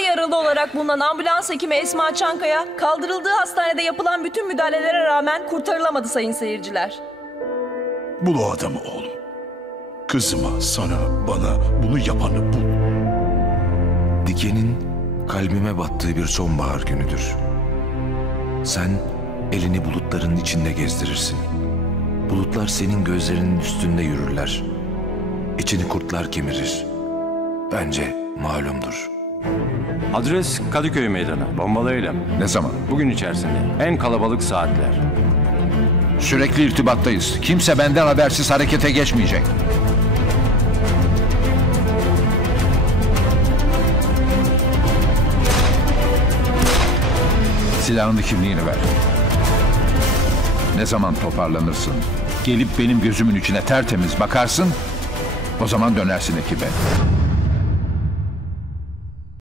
yaralı olarak bulunan ambulans hekimi Esma Çankaya kaldırıldığı hastanede yapılan bütün müdahalelere rağmen kurtarılamadı sayın seyirciler. Bul o adamı oğlum. Kızıma, sana, bana bunu yapanı bul. Dikenin kalbime battığı bir sonbahar günüdür. Sen elini bulutların içinde gezdirirsin. Bulutlar senin gözlerinin üstünde yürürler. İçini kurtlar kemirir. Bence malumdur. Adres Kadıköy Meydanı. Bombalı eylem. Ne zaman? Bugün içerisinde. En kalabalık saatler. Sürekli irtibattayız. Kimse benden habersiz harekete geçmeyecek. Silahını kimliğini ver. Ne zaman toparlanırsın? Gelip benim gözümün içine tertemiz bakarsın, o zaman dönersin ekibe.